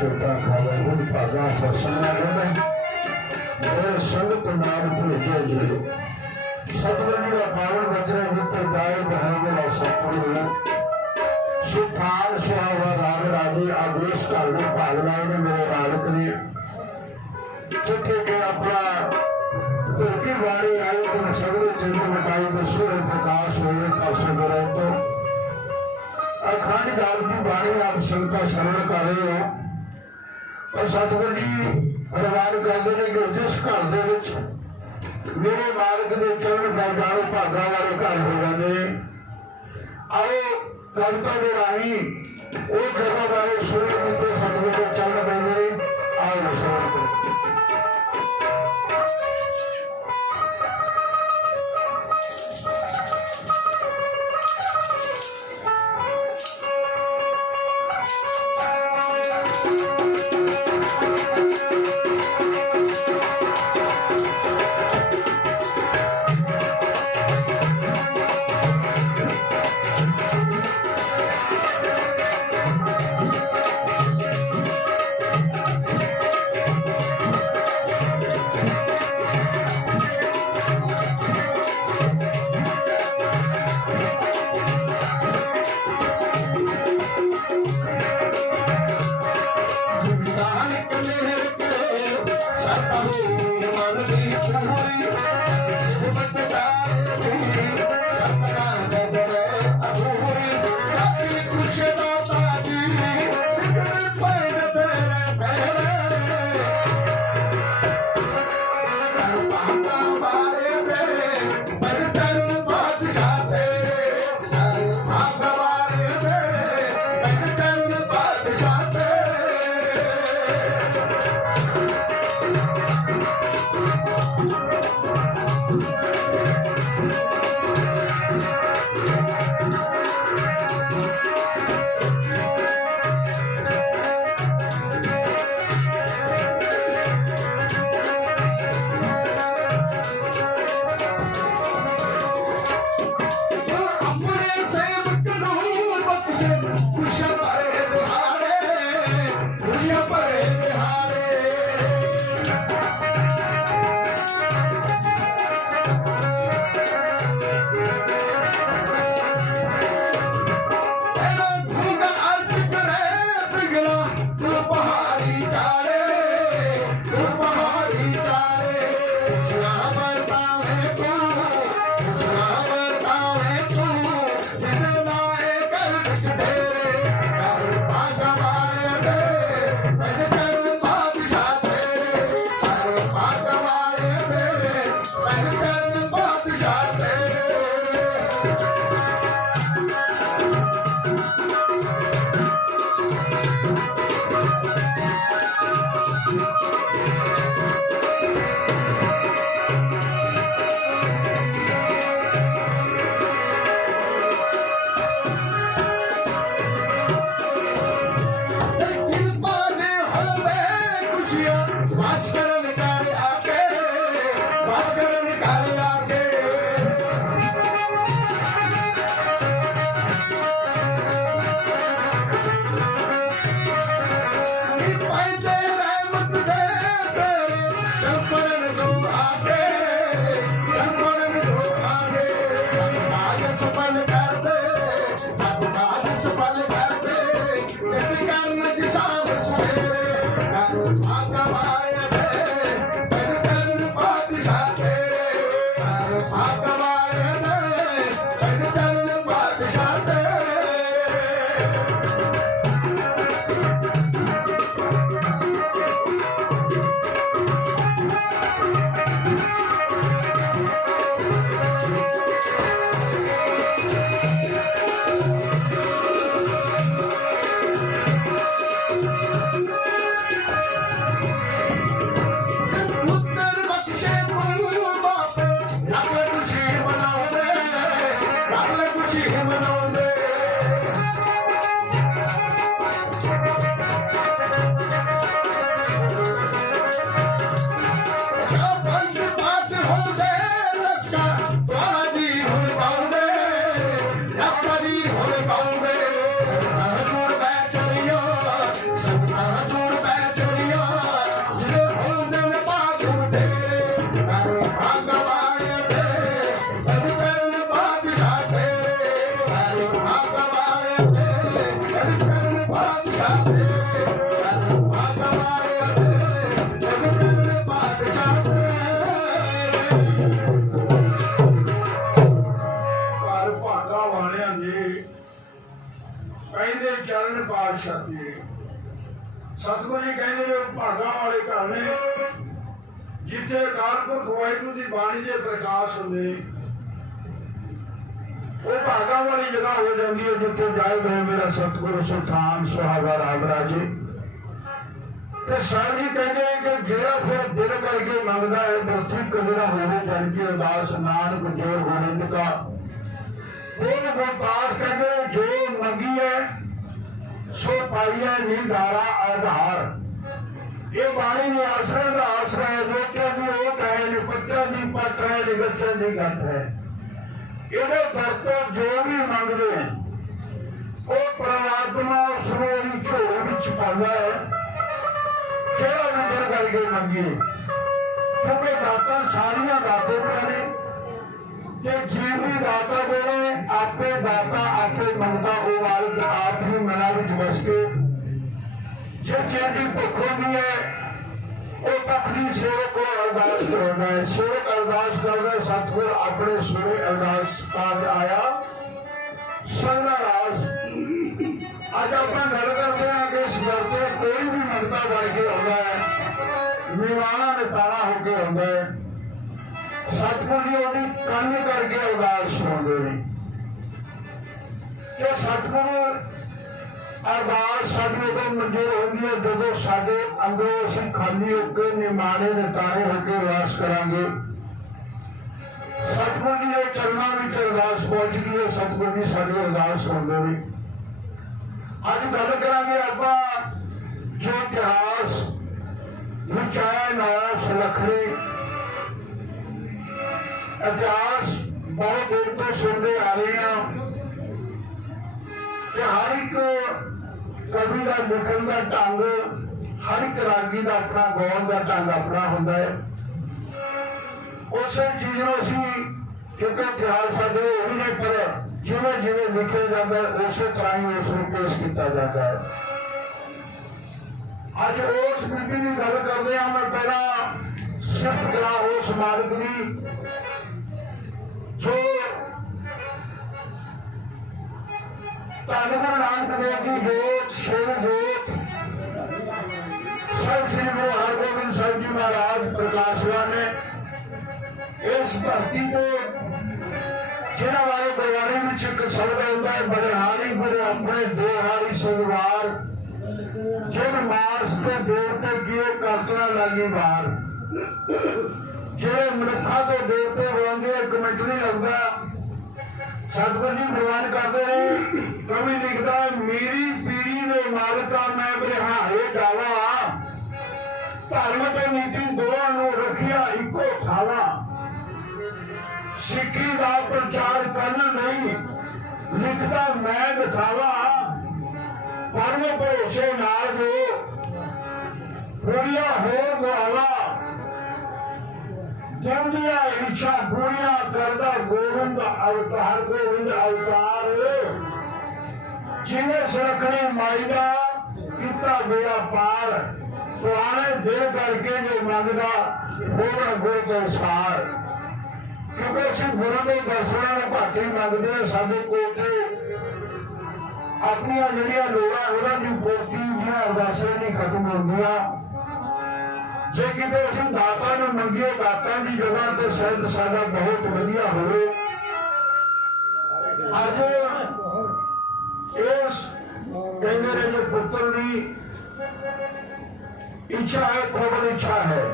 चोटा खावे उन भागा सत्संग मेरे संगत नाम भेजे जुड़े सतगुरु का पावन वज्र नित्य गाय बहाय मेरा सतगुरु सुखान सुहावा राग राजी आदेश करने भागना ने मेरे मालिक ने जिथे के अपना धरती वाणी आई तो सगले चिन्ह मिटाई तो सूर्य प्रकाश होने पासों में रहे तो अखंड गाल की वाणी आप संगत शरण कर रहे हो और सतगुरु जी प्रवान करते हैं कि जिस घर के मेरे मालिक के चरण पै जाने भागा वाले घर हो गए आओ भगतों के राही वो जगह बारे सुने जिसे सतगुरु के चरण पैंदे आओ श्रवण करो। सतगुरु जी कहते ने भागा वाले घर ने जिथे अकाल पुरख वाहिगुरू की बाणी के प्रकाश होंगे वो भागा वाली जगह हो जाती है जिथे जाए गए मेरा सतगुरु सुल्तान सुहागा राम राजे। तो सर जी कहते हैं कि जेड़ा फिर दिल करके मंगता है मूर्ति कदरा होने जन की अरदास नानक जोर गोविंद का बोल गुरदास कहते हैं जो मंगी है सो पाई है निधारा आधार। ये बाणी ने आसरा का आसरा है लोटा की ओट है निपत्ता की पट है निगत्ता की गत है। ये दर तो जो भी मंगते हैं वो परमात्मा उसको झोल विच पाता है जेड़ा भी दिल करके मंगिए क्योंकि दाता सारिया दाते प्यारे कि जीव भी दाता बोले आपे दाता आपे मंगता वो मालिक आप ही मना विच बस के जो चीज की भुख होती है वो अपनी सेवक को अरदास करता है। सेवक अरदास करता है सतगुर अपने सुरे अरदास काज आया संगा राज। अज आप गल करते हैं कि इस घर से कोई भी मंगता बन के आता है निवाणा नितारा होकर आता है सतगुर जी उहदी कंन करके अरदास सुनते हैं कि सतगुरु अरदास साडी उदों मंजूर होंदी है जदों साडे अंदरों असीं खाली होकर निमाणे नितारे होकर अरदास करांगे। सतगुर जी के चरणों में अरदास पहुंच गई है सतगुर जी साडी अरदास सुनते हैं। अज गल करांगे आपां जो इतिहास विच आया नाम सुलखणी इतिहास बहुत देर तो सुनते आ रहे हैं कि हर एक कवि का लिखन का ढंग हर एक रागी का अपना गाउन का ढंग अपना होंदा है। उस चीज को असीं क्योंकि इतिहास साडे वही ने पर जिवें जिवें लिखे जाता है उस तरह ही उसको पेश किया जाता है। अज उस बीबी की गल करते हैं मैं पहला सिर्फ करा उस मालिक की जो धन गुरु नानक देव की जोत शिव जोत सब श्री गुरु हरगोबिंद साहिब जी महाराज प्रकाशवान ने इस धरती को जिन्हों वाले गुरुवाणी में एक शब्द होता है बलिहारी गुरु अपने दो हारी सलवार जिन मार्स के देवते किए करतना लगी बार जेड़े मनुखा के देवते होंगे एक मिनट नहीं लगता। सतगुर जी प्रवान करते रहे कवि लिखता है मेरी पीढ़ी ने मालिका मैं बलिहारे जावा धर्म ते नीति दोवां रखिया इको थावा सिक्खी का प्रचार करना नहीं लिखता मैं दिखावा परम भरोसे नाल जो पूरिया हो गुआवा जल्दिया इच्छा पूरिया करदा गोविंद अवतार गोविंद अवतार जिन्हें सुरखनी माई का किता बेड़ा पार पुराने दिल करके जो मंगदा होगा गुरु के सार क्योंकि असं गुरु के दर्शनों घट ही मंगते हैं साडे कोल अपनिया जिहड़ियां लोड़ां उन्हां दी पूर्ति दीयां अरदासां नहीं खत्म होंदियां। जे किते असीं दाता नूं मंगीए दाता की जगह तो शायद साडा बहुत वधिया होवे। अज इस कहते रहे जो पुत्र की इच्छा है प्रबल इच्छा है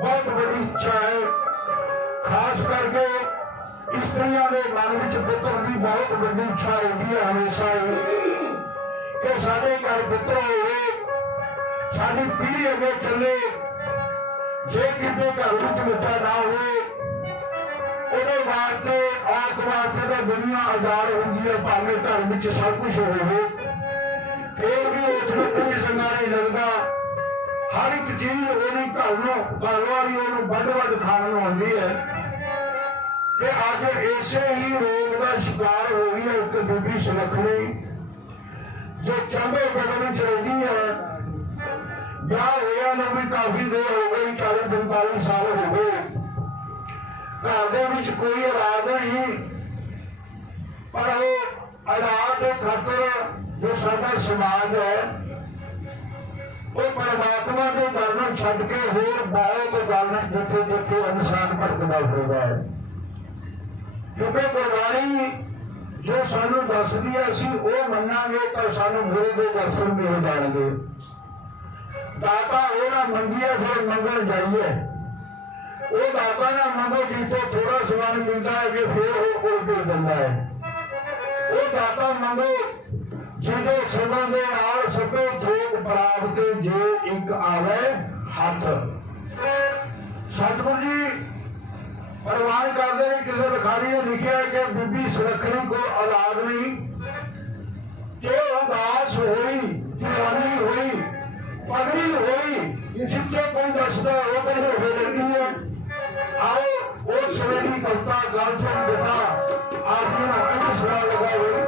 बहुत बड़ी इच्छा है खास करके स्त्रियों के मन में पुत्र की बहुत बड़ी इच्छा होती है हमेशा कि साडे घर पुत्र होवे साडी पीढ़ी अगे चले। जे किते घर विच बच्चा ना होवे ਉਹਦੇ वास्ते औरत वास्ते तो दुनिया आजाद होंगी है भावें घर में सब कुछ हो फिर भी उसमें कोई चंगा नहीं लगता। हर एक चीज ओदी घर वाली ओनू वड वड खाण आती है कि अज इसे ही रोग का शिकार हो गई है एक बीबी सुलखनी जो चंबे पिंड में रहती है। ब्याह होया नूं भी काफी देर हो गई 40-45 साल हो गए घर दे विच कोई औलाद नहीं पर वो औलाद के खातर जो साडा समाज है छड्ड के होर बहुत गल ने जिथे जिथे इंसान भटकदा फिरदा है। क्योंकि गुरबाणी जो सानू दसदी है असीं वो मन्नांगे तो सानू गुरु के दर्शन भी हो जाएंगे। दाता वो ना मंगिए फिर मंगण जाइए, वो दाता ना मंगो जी तो थोड़ा समान मिलता है कि फिर वो कोई भेज दिंदा है। वो दाता मंगो जो सबर के नाल सबे थोक प्राप्त जे एक आवे हाथ। सतगुरु जी प्रवान करते हैं, किसी लिखारी ने लिखा है कि बीबी सुरखड़ी को औलाद नहीं कि उदास हुई, दीवानी हुई, पगड़ी हुई, जिथे कोई दसदा वो कहीं हो लगी है। आओ वो सवेरी कविता गल से दिखा आप जी सुना लगा हुई।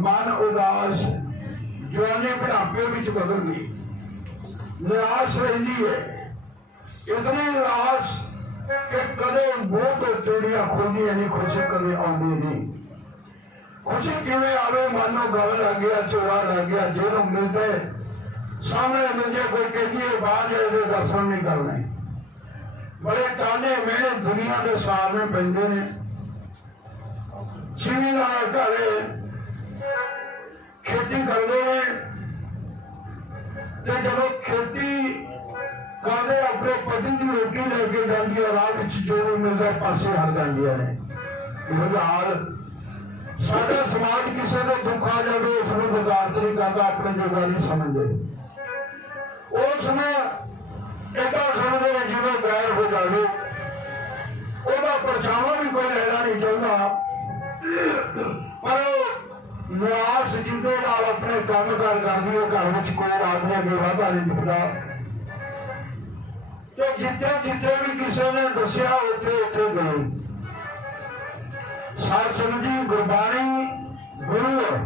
मन उदास जवानी बुढ़ापे विच बदल गई, निराश रही है, इतनी निराश कि कदे मुंह तो चिड़िया खुलदियां नहीं, खुशी कदे आउंदी नहीं। खुशी किवें आवे, मानो गल लग गया, चोरा लग गया, जो मिलते सामने मिल जाए कोई कहिए बाद दर्शन नहीं करने, बड़े ताने मेहने दुनिया के सामने पैंदे ने। जिमीदार घर खेती करते हैं तो जब खेती करते अपने पति की रोटी लेके जाती है, राह जो भी मिलता पासे हट जाए ने। हाल साडा समाज किसी का दुख आ जाए उसमें बर्दाश्त नहीं करता, अपने जोगा नहीं समझते, उसमें इदा समझते हैं जिवें गैर हो जाए, उसका परछावा भी कोई लेना नहीं चाहता। पर निराश जिंदे नाल अपने काम कार करदी है, घर में कोई आदमी अगे वाधा नहीं दिखता, तो जिथे जिथे भी किसी ने दसिया उथे उथे गए। साध समझी गुरबाणी गुरु है,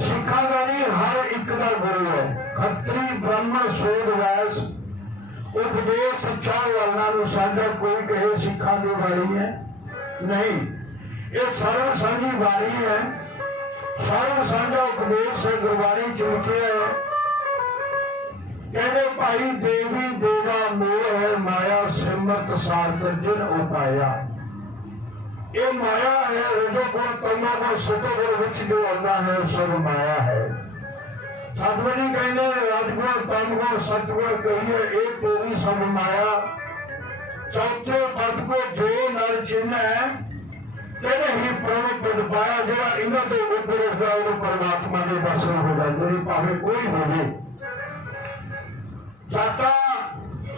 सिखा का नहीं हर एक का गुरु है। खत्री ब्राह्मण सूद वैस उपदेश शिक्षा वालों साझा कोई कहे सिखा की वाणी है नहीं, ये सर्व साझी वाणी है, सर्व साझा उपदेश है, गुरबाणी चुनके है। कहते भाई देवी देवा मोह है, माया सिमरत सार्थ जिन उपाया। ये माया है, रजो गुण तमो गुण सतो गुण विच जो आना है सब माया है। सतगुरु जी कहते रजगुण तमगुण सतगुण कहिए एक तेरी सब माया। चौथे पद को जो नर चिन्ह है तेरे ही प्रभु पद पाया, जो इन्हों के ऊपर उठता है परमात्मा के दर्शन हो जाते, भावे कोई हो। जाता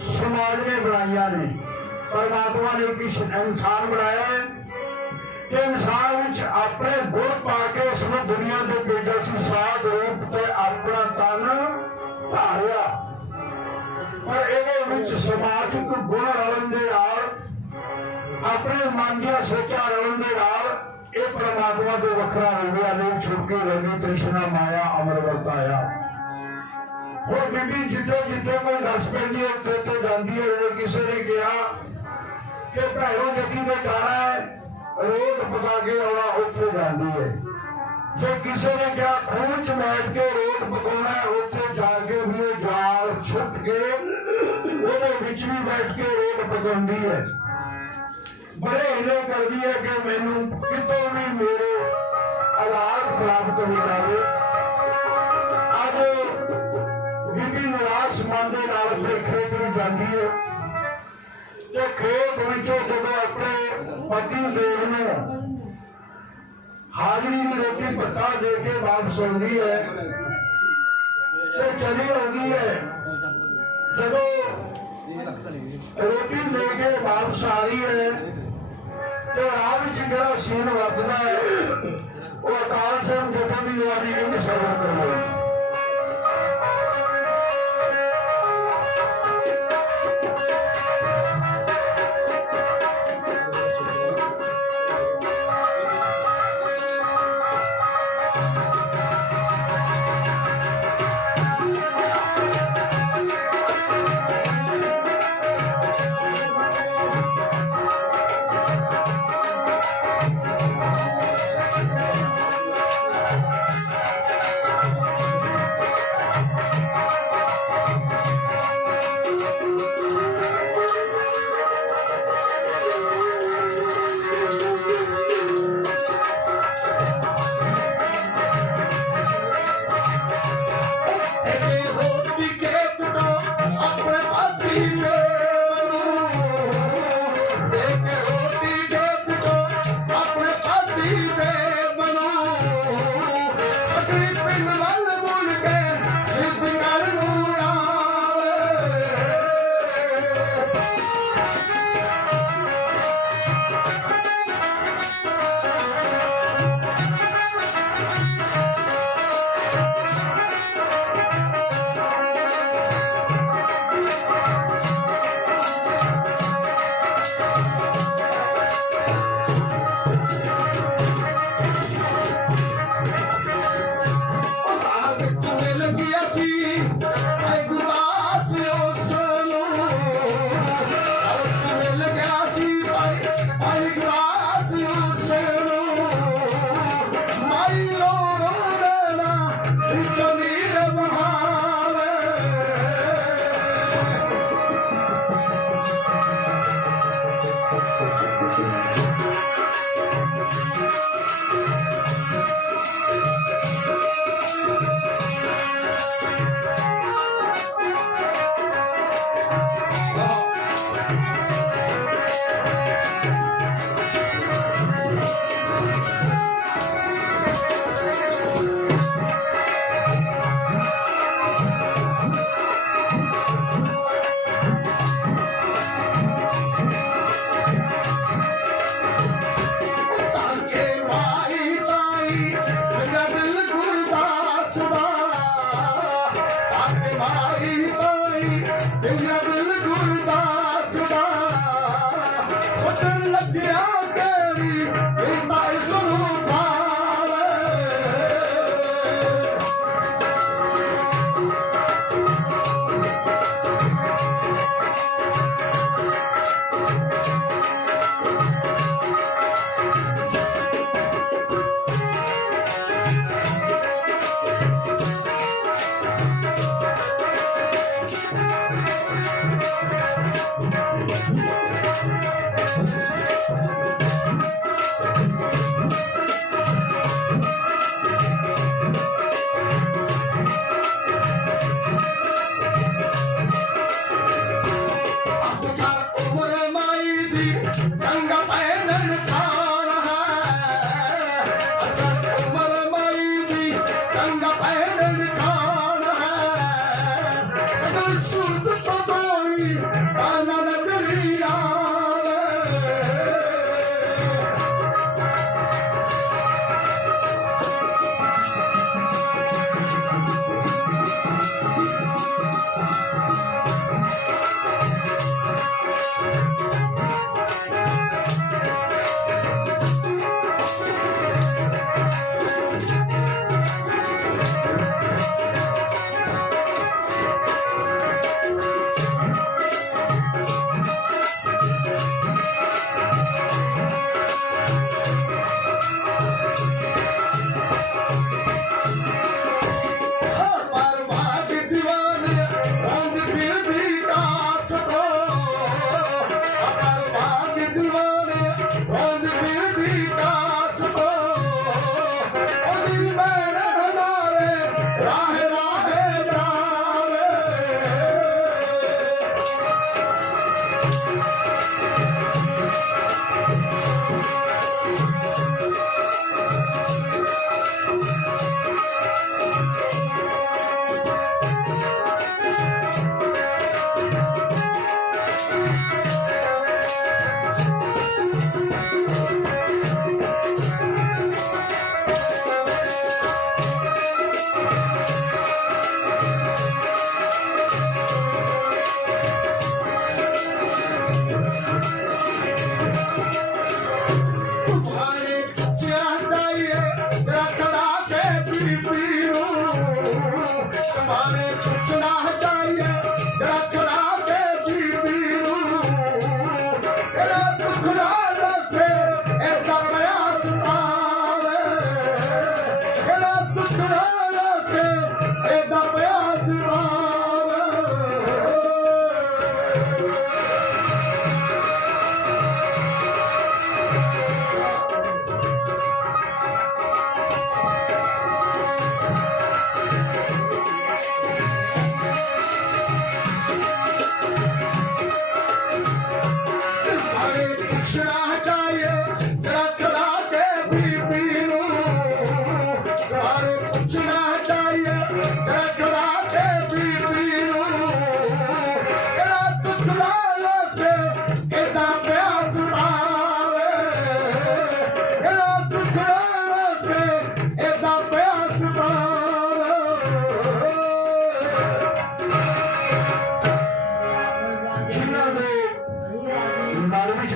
समाज ने बनाइया ने, परमात्मा ने किस इंसान बनाया है कि इंसान विच अपने गुण पा के उसने दुनिया के भेजा सी, साध रूप से अपना तन धारिया, पर ये समाजिक गुण रलन दे नाल अपने मन दिया सोचा रलन दे नाल ये परमात्मा तो वखरा हो गया, नहीं छुटके लगी तृष्णा माया अमर वर्ताया। और बीबी जिथे जिथे कोई दस पैंदी है उथे जाती है। किसी ने कहा कि भैरों जगी ने जाना है, रोट पका के आना, उथे जाती है। जो किसी ने कहा खूह च बैठ के रोट पकाना है, उथे जाके भी जाल छुट के वो बिच भी बैठ के रोट पकाती है। बड़े हिले करती है कि मैनू कितों भी मेरे आवाज प्राप्त हो जाए। अज बीबी निराश मन के नाल अपने खेत में जाती है, तो खेत विचों जब अपने पति देव ने हाजरी की रोटी पत्ता दे के वापस आती है तो चली आती है। जब रोटी लेके वापस आ रही है तो राह जो सीन वरतता है वो अकाल सिंह जथों की जवानी कहते सर्व करो।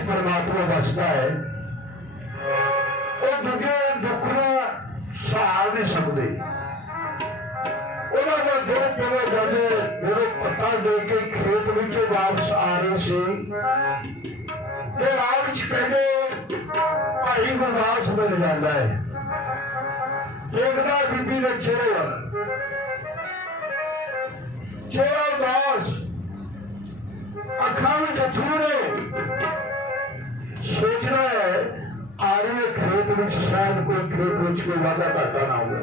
परमात्मा बसता है और दूजे दुख सहार नहीं सकते जो पहले जाते मेरे पत्ता दे के खेत में वापस आ रहे थे राह कहते भाई गुरदास मिल जाता है देखता बीबी ने चेहरे चेहरा उदास अखा में अथरू ने सोचना है आ रही है खेत में शायद कोई खेत में कोई वादा घाटा ना हो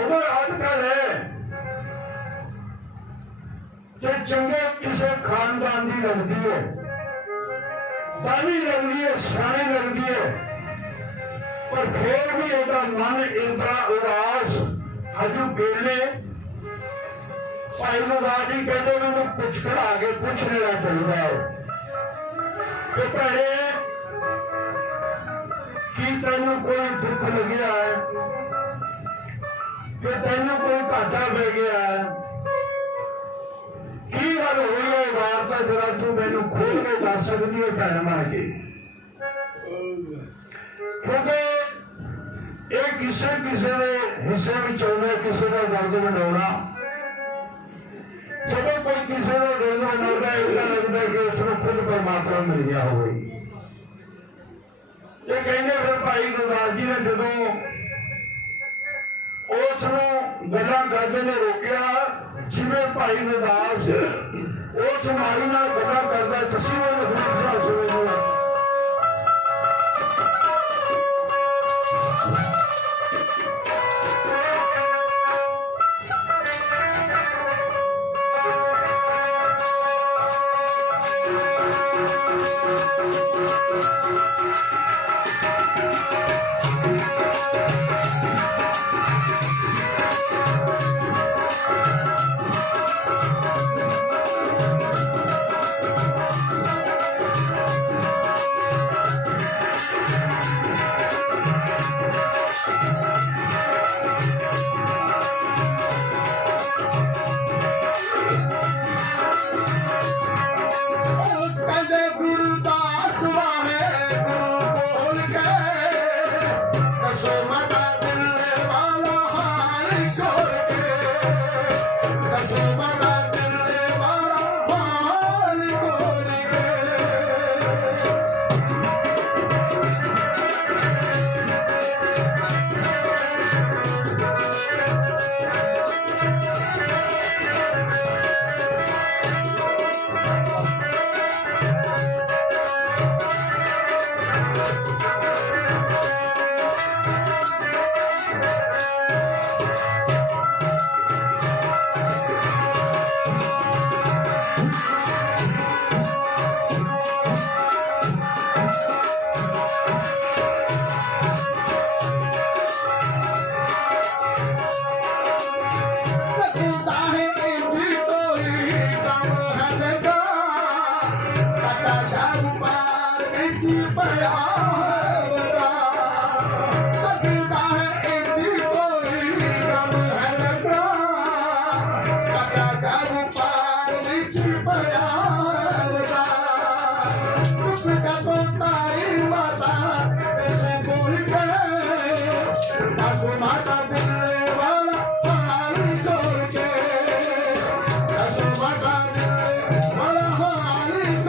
उम्र आजकल है कि चंगे किसी खानदान की लगती है दानी लगती है सियानी लगती है पर फिर भी एक मन इतना उदास हजू गेले भाई गुरदास जी कहते मैंने पुछ खड़ा के पूछ लेना चाहिए है कि भैने की तेन कोई दुख लगे है कि तेन कोई घाटा पै गया है की गल हुई है वार्ता जरा तू मैनू खोल के दस सकती है भैन बन के क्योंकि ये किसी किसी के हिस्से में आना किसी का दर्द मनाना जब कोई किसी का दर्द मनाता इसका लगता है कि उसको खुद परमात्मा मिल गया हो कहने फिर भाई गुरदास जी ने जो उसनों गल्लां करदे ने रोकिया जिवें भाई गुरदास उस माई नाल गल्लां करदा तुसीं वो लिखना सुनो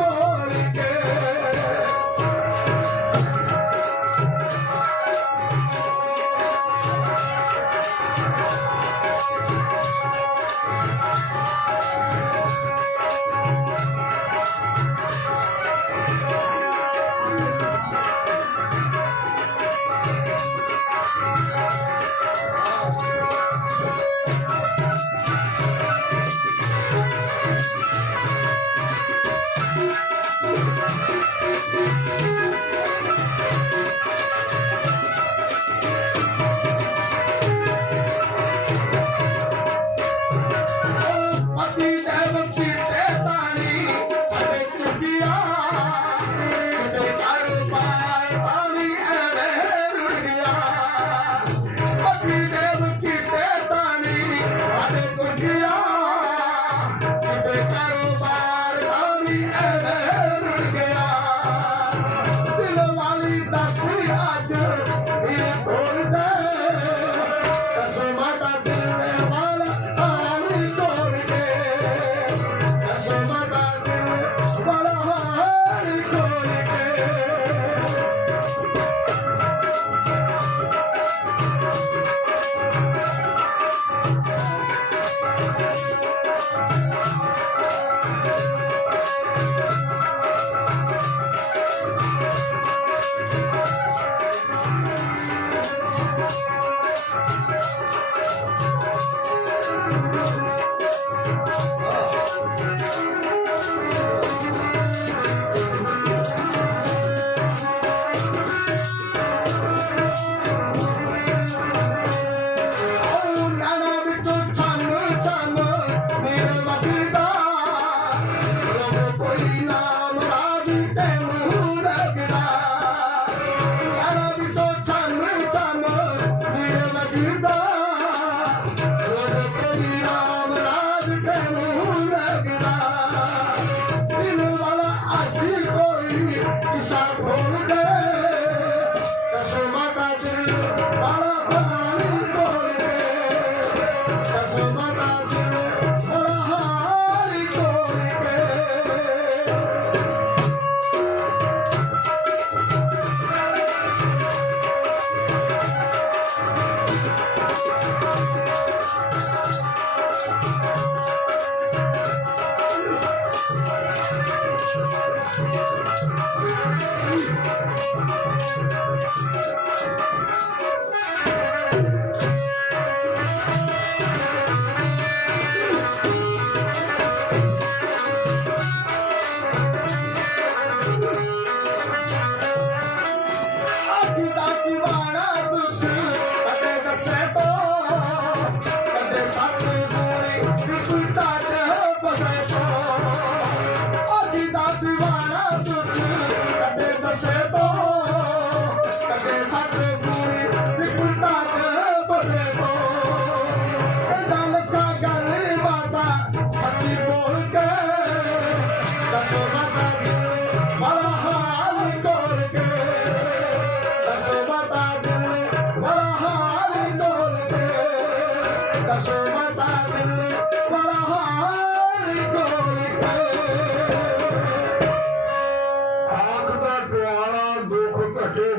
Hallelujah. किते कारोबार पानी ऐवे रुड़ गया पति देव किते तानी अरे गुटिया किते कारोबार पानी ऐवे रुड़ गया दिल वाली दसी आज मेरे बोल दे कसमा का दिल वाला पानी तोड़ के कसमा का दिल वाला पानी तोड़ के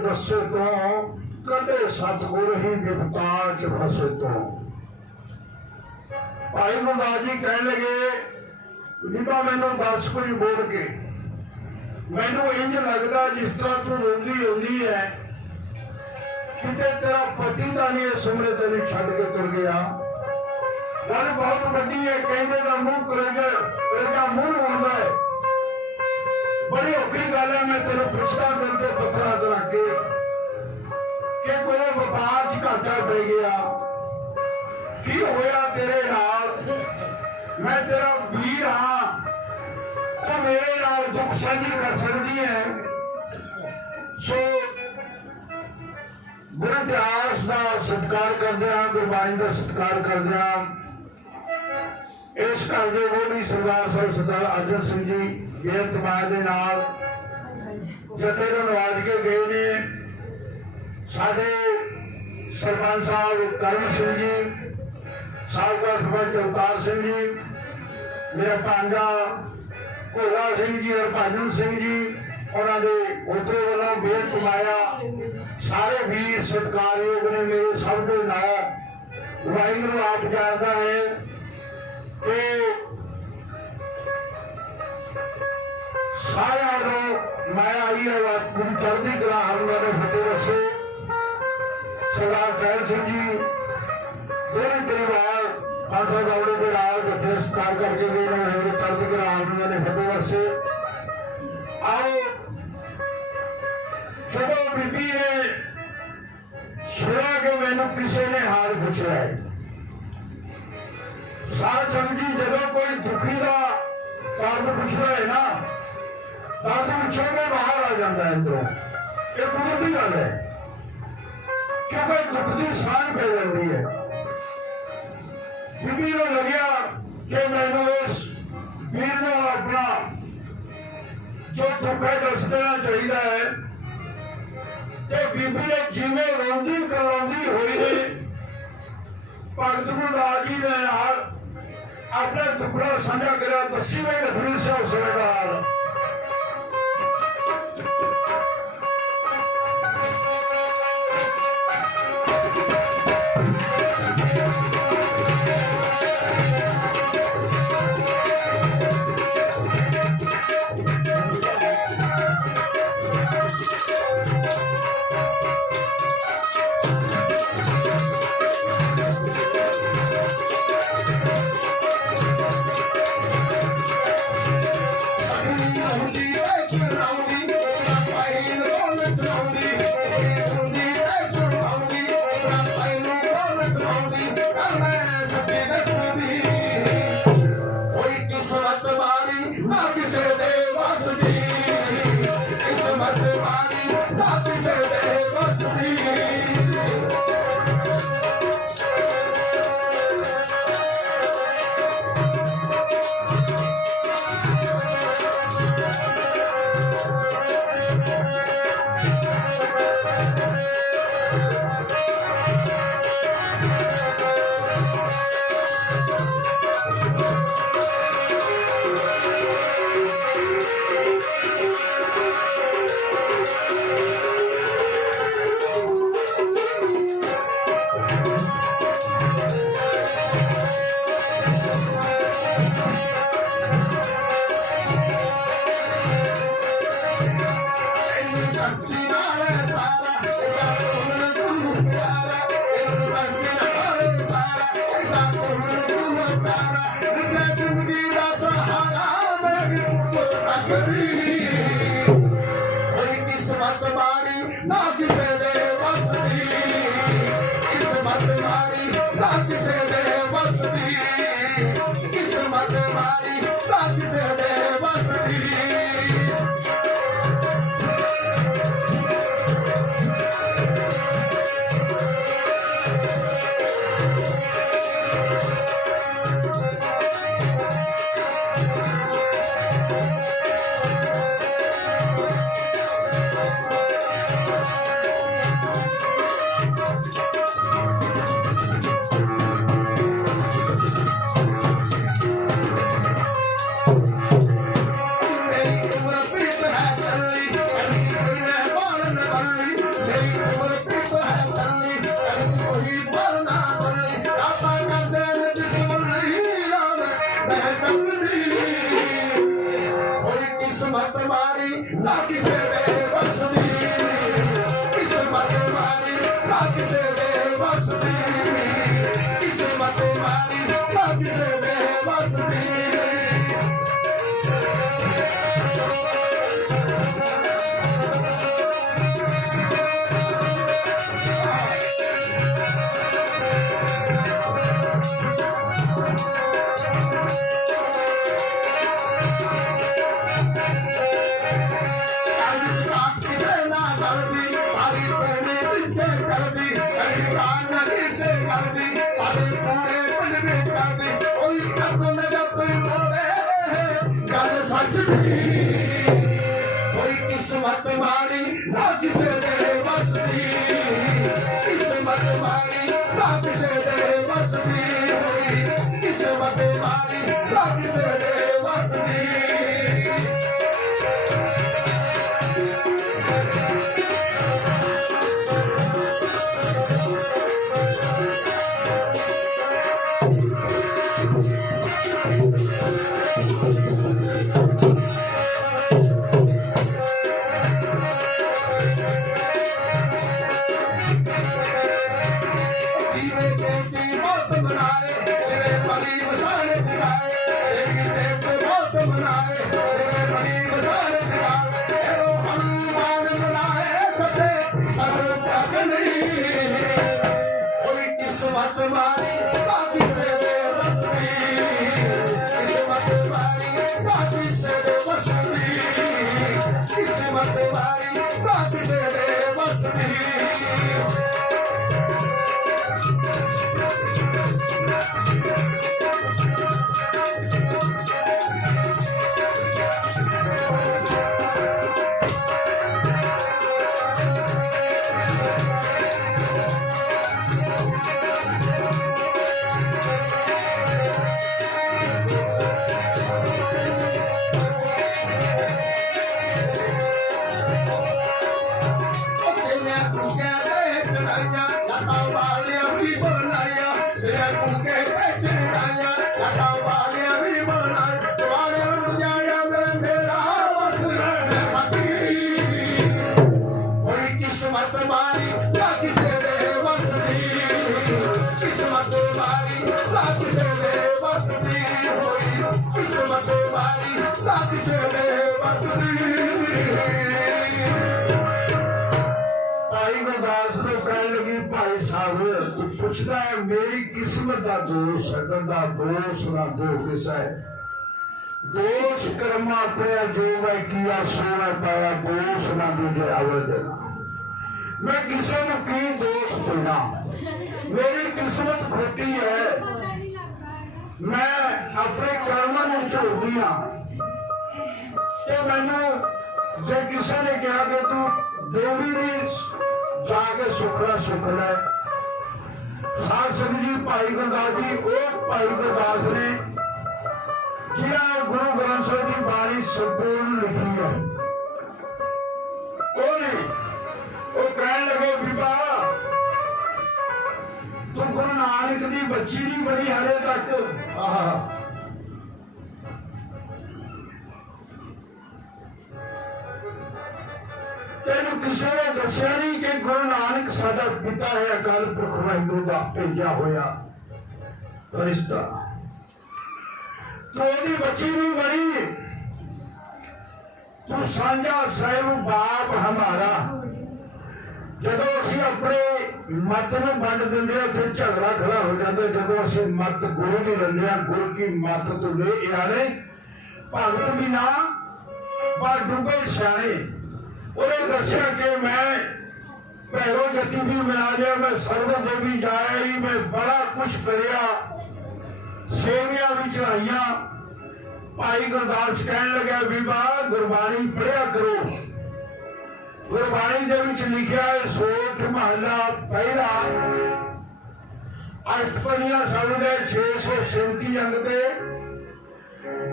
दसे तो कदे सतगुर ही विपताल च फसे तो भाई गुरदास जी कह लगे बीबा मैनू दस कोई बोल के मैनू इंज लगता जिस तरह तू रोंदी होंदी है किते तेरा पति का नहीं सुमरे तेन छड़ के तुर गया गल बहुत वड्डी है कहने का मुंह करेगा मुंह होता है बड़ी औखी गल है मैं तेन पुछदा करके पत्थर करा के कि कोई व्यापार च घाटा पै गया की होया तेरे नाल मैं तेरा वीर हाँ तो मेरे नाल दुख साझी कर सकती है सो गुरु इतिहास का सत्कार करते हैं गुरबाणी का सत्कार करते हैं इस घर के मोढ़ी सरदार साहब सरदार अर्जन सिंह जी बेअतमाद के नाल जथे को नवाज के गए ने साडे सरपंच साहब करम सिंह जी साबका सरपंच अवतार सिंह जी मेरा भांजा घोड़ा सिंह जी हरभजन सिंह जी उन्होंने उतरे वालों बेअतमाया सारे वीर सत्कारयोग ने मेरे सब के नाल वाहिगुरू आप जानता है कि सारे मैं आई है पूरी चढ़ती कला हमारे फतेह रखे सरदार टहल सिंह जी पूरे परिवार खालसा गावड़े के नाल जथे सत्कार करके गए चढ़ती कला उन्होंने फतेह रखे आओ जब बीबी ने सुना कि मैनू किसी ने हाल पूछा है साथ समझी जब कोई दुखी का कारण पूछना है ना आदमी चौके बाहर आ जाता है अंदरों। ये दूर की गल है क्योंकि दुख की साण पै जाती है। बीबी को लग्या कि मैनू इस वीर को अपना जो दुख है दस देना चाहिए। तो बीबी ने जिमें रोंदी करवाई हुई है भगत गुरदास जी ने अपने दुखड़ा साझा करा। दसी में नफरी से उस वेले किस्मत मारी ना किसे दे बस दी। किस्मत मारी ना किसे दे बस दी। किस्मत मारी ना किसे दे बस दी। किस्मत मारी ना किसे दे बस दी। किस्मत मारी ना किसे दे बस दी। किस्मत मारी ना किसे दे बस दी। कोई किस्मत मारी ना किसे दे बस दी। किस्मत मारी ना किसे दे बस दी। किस्मत मारी ना किसे दे बस दी। किस्मत मारी बाकी से दे बस दी। किस्मत मारी बाकी से दे बस दी। ना किसे दे बस दी भाई गुरदास को कह लगी भाई साहब तू पुछदा है मेरी किस्मत का दोष है कहता दोष ना दो किसा है दोष कर्मा अपने जो मैं किया सोना पाया दोष ना दूजे आवे देना मैं किसी को की दोष देना मेरी किस्मत खोटी है मैं अपने कर्मां ਨੂੰ ਝੋਲਦੀ ਹਾਂ ਤੇ ਮੈਨੂੰ ਜੇ ਕਿਸੇ ਨੇ ਕਿਹਾ ਕਿ ਤੂੰ ਦੇਵੀ ਦੀ जाके सुखना सुख ले साध संगत जी भाई गुरदास जी भाई गुरदास ने जिहड़ा गुरु ग्रंथ साहिब की बाणी संपूर्ण लिखी है वो कहने लगे बीबा तू गुरु नानक की बच्ची नहीं बनी हाले तक तेन किसी ने दसिया नहीं कि गुरु नानक साडा पिता है अकाल पुरख वाहिगुरू का भेजा होया फरिश्ता तो ओदी बच्ची नहीं बनी तू सांझा साहिब बाप हमारा जदों असीं अपने मत नूं वंड दिंदे उत्थे झगड़ा खड़ा हो जाता जदों असीं मत गुरु की लैंदे गुरु की मत तो ले आने भगत भी ना पर डूबे सियाणे उन्हें दसिया कि मैं भैरो जट्टी भी मिला लिया मैं सर्व देवी जाई मैं बड़ा कुछ करिया सेवियां भी चढ़ाइया भाई गुरदास कहन लगा बीबा गुरबाणी पढ़िया करो गुरबाणी दे विच लिखिया है सोठ महला पहला अष्टपदियां सब दे 637 अंग दे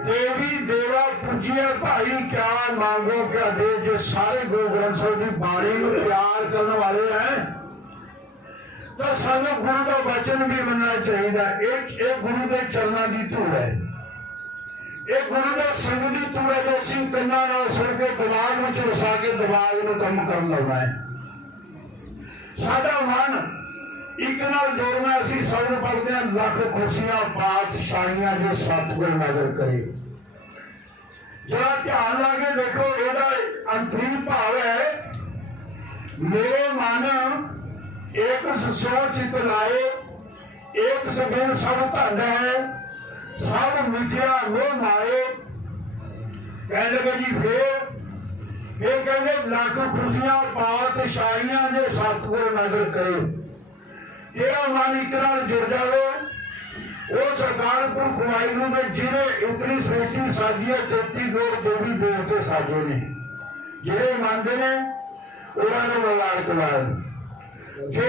देवी देवा पूजिया भाई क्या मांगो क्या दे जो सारे गुरु ग्रंथ साहिब की बाणी को प्यार करने वाले हैं तो सानू गुरु का वचन भी मनना चाहिए एक गुरु के चरणों की धूड़ है एक गुरु का संग की धूड़ है जो असीं कन्नां नाल सुन के दिमाग में वसा के दिमाग नूं काम करन लाउणा है साडा मन एक नाल जोड़ना असीं सब पढ़ते हैं लख खुशियां पातशाहियां जो सतगुर नगर करे जरा ध्यान लाके देखो ਇਹਦਾ अंतरीव भाव है मेरे मन एक सो चित लाए एक सबिन सब धन है सब मिथ्या मोह माए कह लगे जी फिर कहते लख खुशियां पातशाहियां जो सतगुर नगर करे जेड़ा मन एक नाल जुड़ जाए उस अकाल पुरख वाहिगुरू ने जिन्हें इतनी सृष्टि साजी है 33 करोड़ देवी देवते साजे ने जिहड़े मनते ने उन्होंने मलाड़ चलाए जे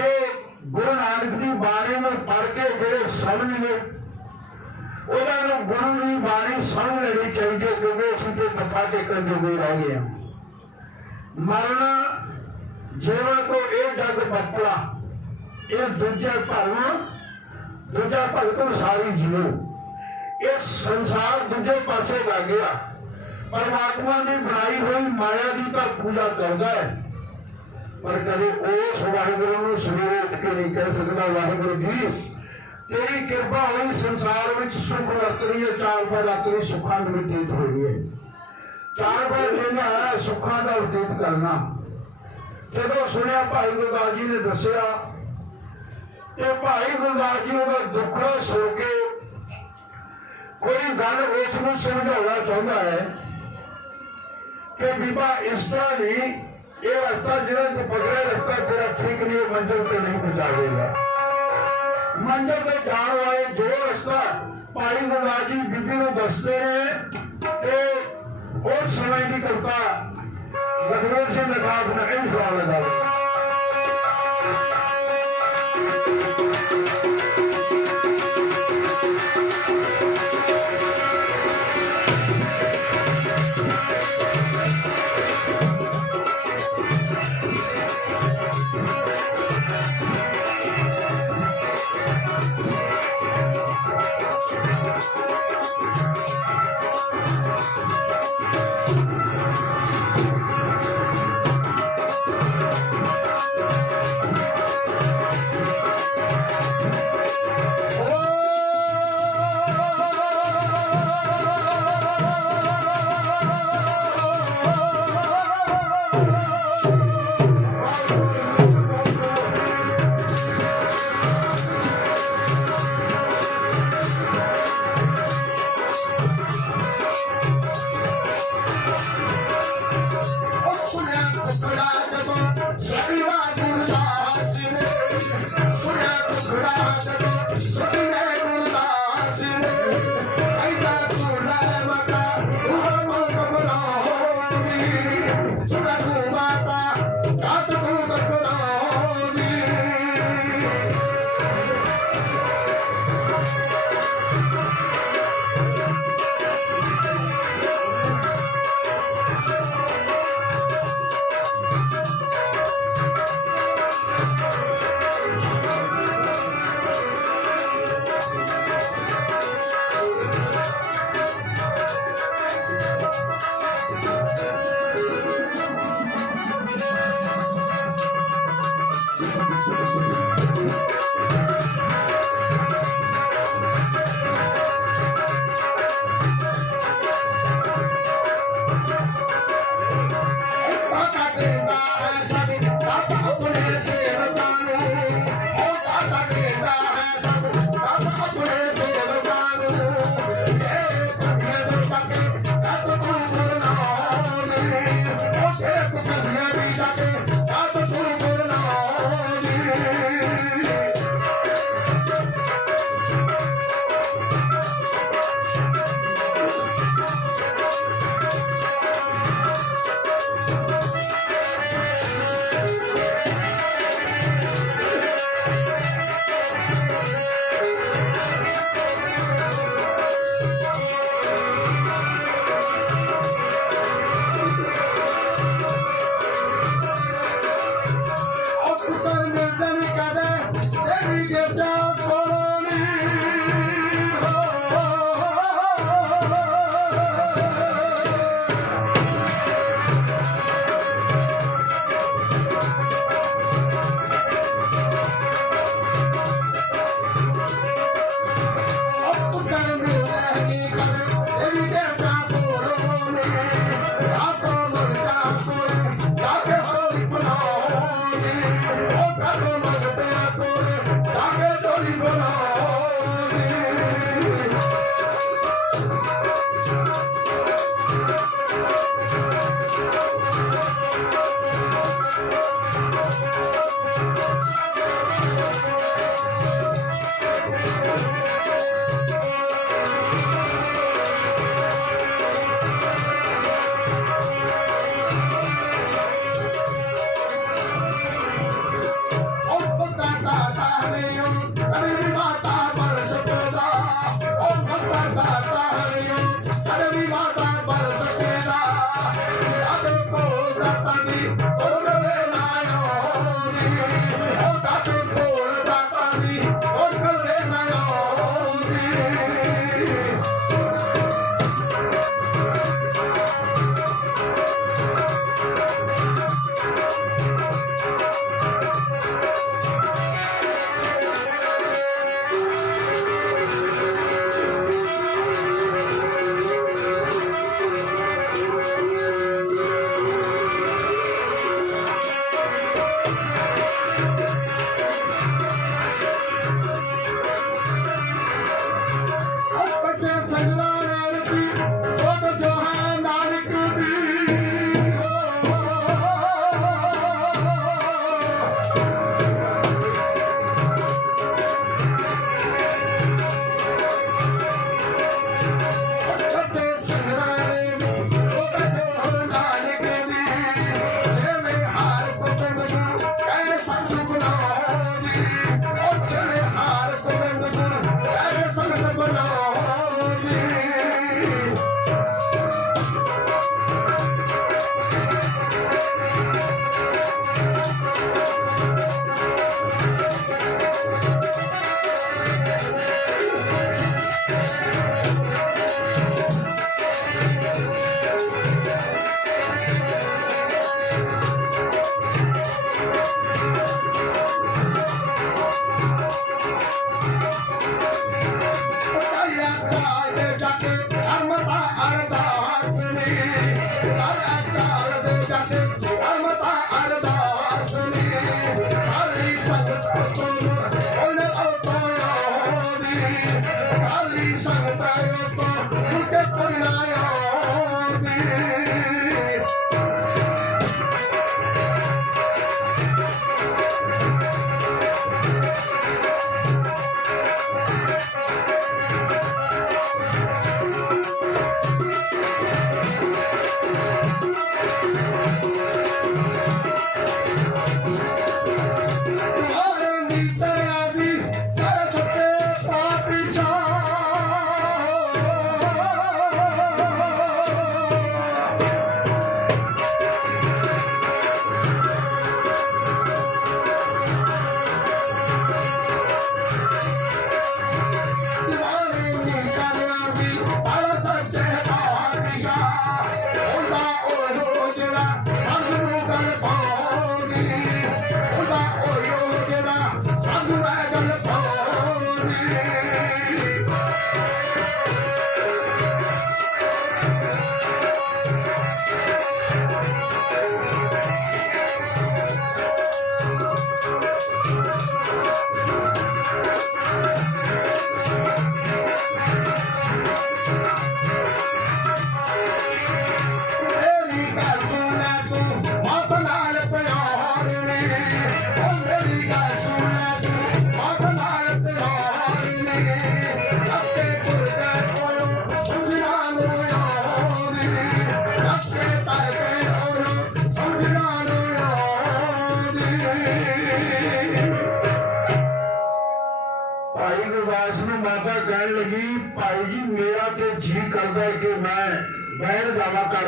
गुरु नानक की बाणी में पढ़ के जो समझ ले उन्होंने गुरु की बाणी समझ लेनी चाहिए क्योंकि असं तो मत्था टेकन जोगे रह गए मरना जीवन को एक जग बपला ये दूजा भगत सारी जीव इस संसार दूजे पासे लग गया परमात्मा की बनाई हुई माया की तो पूजा करता है पर कभी उस वाहिगुरू सवेरे उठ के नहीं कह सकता वाहिगुरू जी तेरी कृपा हुई संसार में सुख वरत रही है 4 बार रात्रि सुखा व्यतीत हुई है 4 बार लेना है सुखा का व्यतीत करना जब सुनिया भाई गुरदास जी ने दसिया भाई गुरदास जी का दुखड़ा सुन के कोई गल उसको समझाना चाहता है कि बीबा इस तरह नहीं ये रास्ता जिला तू पकड़े रास्ता तेरा ठीक नहीं है, मंजिल पे नहीं पहुंचाएगा। मंजिल पे जाने वाले जो रास्ता भाई गुरदास जी बीबी को दसते हैं और समय की कविता लखनऊ से लिखा अपना इन सवाल लगा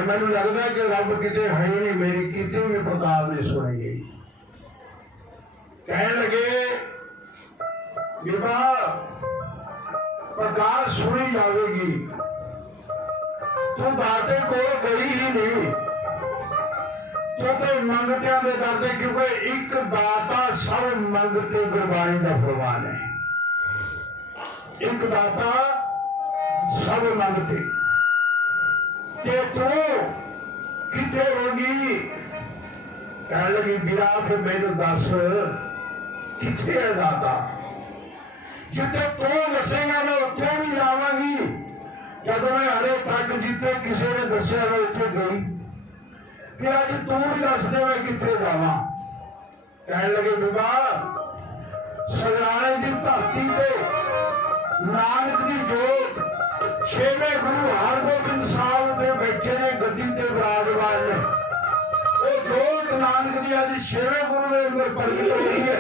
मैनू लगता है कि रब किते है नहीं, मेरी किसी भी प्रकार नहीं सुनी गई। कह लगे विवाह प्रकार सुनी जाएगी, तू दाते को गई ही नहीं, क्योंकि मंगतिया के दरदे, क्योंकि एक दाता सब मंगते गुरबाणी का फरमान है। एक दाता सब मंगते कि तू किथे होगी। कह लगी बिरा के मैनू दस किथे है दाता, जिथे तू दसेगा मैं उत्थे भी जावांगी। जब मैं हले तक जिथे किसी ने दसिया मैं उत्थे गई, कि अज तू भी दस दे मैं किथे जावा। कह लगे बिबा सजाने की धरती पे नानक की जोत छेवें गुरु हरगोबिंद साहब ते बैठे ने गद्दी ते विराजमान ने, वो जोत नानक की अज छेवें गुरु के अंदर प्रगट हो रही है।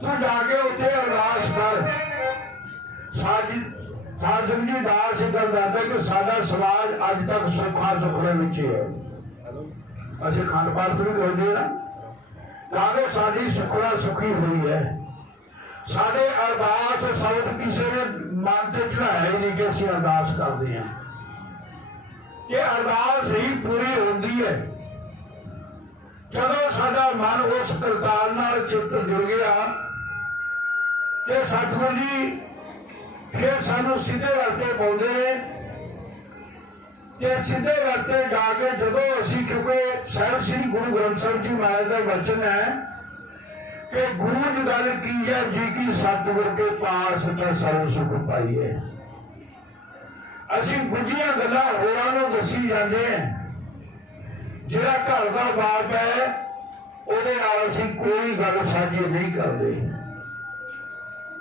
तू जाके उत्थे अरदास कर। साध संगत जी दास गल दसदा कि साडा समाज अज तक सुखा सुखने विच है। असीं खंड पाठ भी करदे ना, ताकि साडी सुखना सुखी हुई है। साडे अरदास शब्द किसी ने मन से चढ़ाया ही नहीं कि असं अरदास करते हैं, कि अरदास ही पूरी होती है जदों साडा मन उस करतार नाल चित्त जुड़ गया कि सतगुरु जी फिर सानू सीधे रस्ते पाउंदे ने। कि सीधे रस्ते जाके जदों असीं, क्योंकि साहिब श्री गुरु ग्रंथ साहिब जी महाराज का वचन है कि गुरु की गल की है, जी की सतगुर के पास तो सर्व सुख पाई है। असीं गुझियां गल्लां होरां नूं दसी जांदे हैं, जिहड़ा घर का बाप है ਉਹਦੇ ਨਾਲ ਅਸੀਂ कोई गल साझी नहीं करते।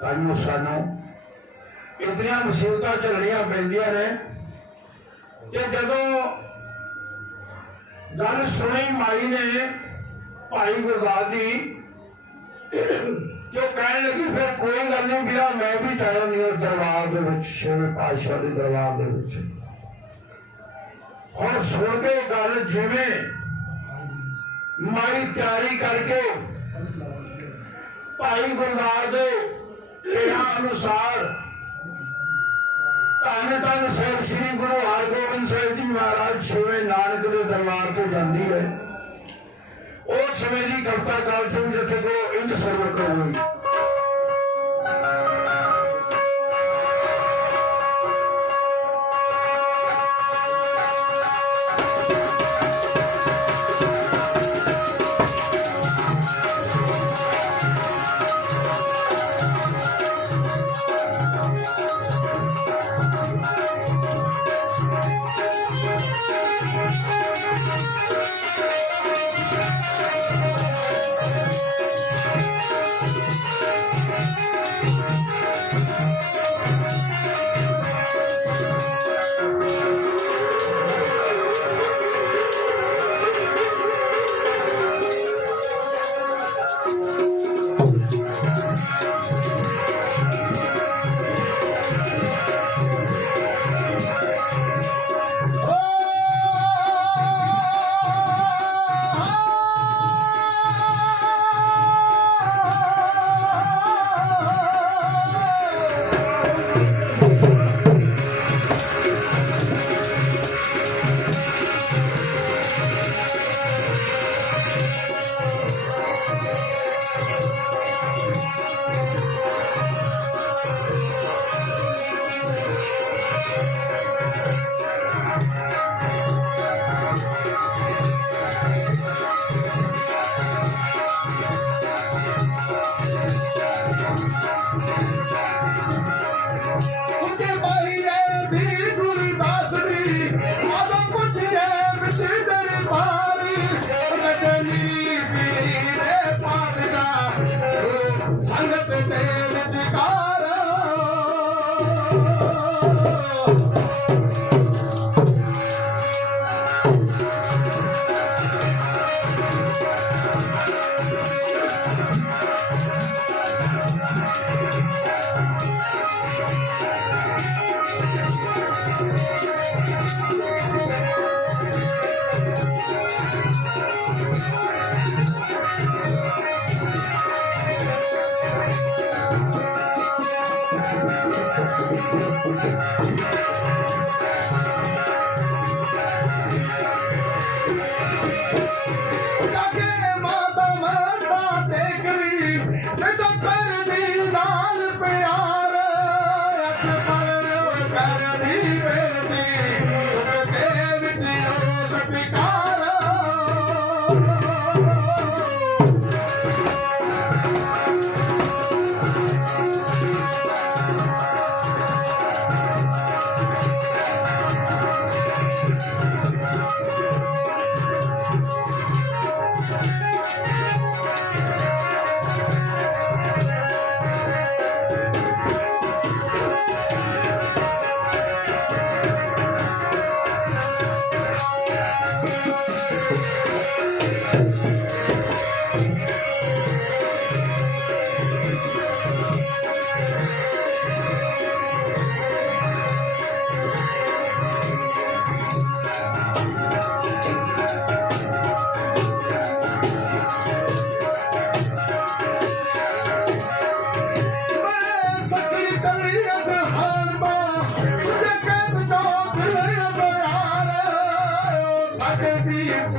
ताइयों सानू इतनियां मुसीबतां झेलणियां पैंदियां ने कि जदों गल सुनी माई ने भाई गुरदास दी, जो कहने लगी फिर कोई गल नहीं बिरा, मैं भी टाइम नहीं उस दरबार दे विच, छेवें पातशाह दे दरबार दे विच। और सुन के गल जिवें माई तैयारी करके भाई गुरदास दे कहा अनुसार धन धन साहिब श्री गुरु हरगोबिंद साहिब जी महाराज छेवें नानक के दरबार से जाती है। उस समय की कविता काल से जथे को इंज सर्वक होगी।